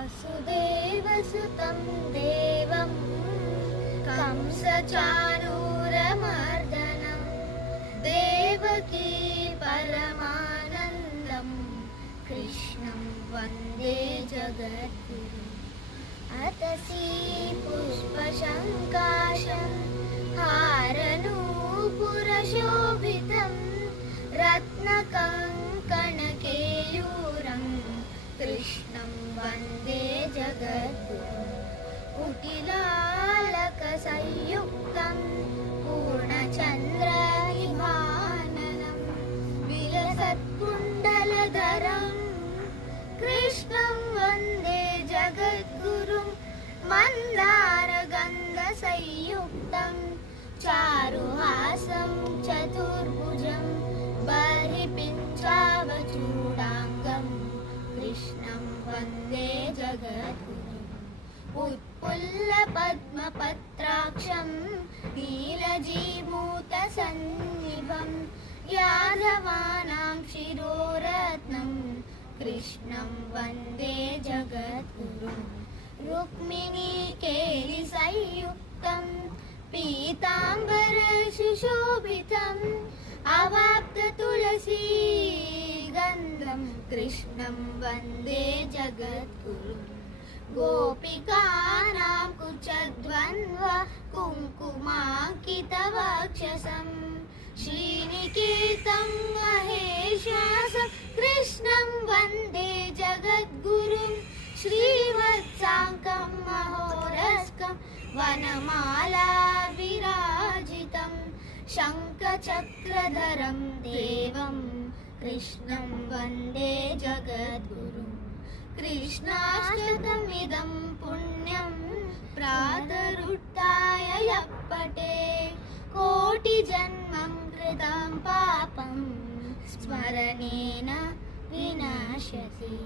वसुदेवसुतं देवं कंसचाणूरमर्दनं देवकी परमानन्दं कृष्णं वन्दे जगद्गुरुम्। अतसी पुष्पशङ्काशं हारनूपुरशोभितं रत्नकङ्कणकेयूरं कृष्णं वन्दे जगद्गुरुम्। कुटिलालकसंयुक्तं पूर्णचन्द्रनिभाननं विलसत्कुण्डलधरं कृष्णं वन्दे जगद्गुरुम्। मन्दारगन्धसंयुक्तं चारुहासं चतुर्भुजं बर्हिपिञ्चावचूडाङ्गं कृष्णं वन्दे जगद्गुरुम्। उत्पुल्लपद्मपत्राक्षं नीलजीमूतसन्निभं यादवानां शिरोरत्नं कृष्णं वन्दे जगद्गुरुम्। रुक्मिणीकेलिसंयुक्तं पीताम्बरसुशोभितम् अवाप्ततुलसीगन्धं कृष्णं वन्दे जगद्गुरुम्। गोपिकानां कुचद्वन्द्व कुङ्कुमाङ्कितवक्षसं श्रीनिकेतं महेश्वासं कृष्णं वन्दे जगद्गुरुम्। श्रीवत्साङ्कं महोरस्कं वनमाला विराजितं शङ्खचक्रधरं देवं कृष्णं वन्दे जगद्गुरुम्। कृष्णाष्टकमिदं पुण्यं प्रातरुत्थाय यः पठेत् कोटिजन्मं कृतं पापं स्मरणेन विनाश्यति।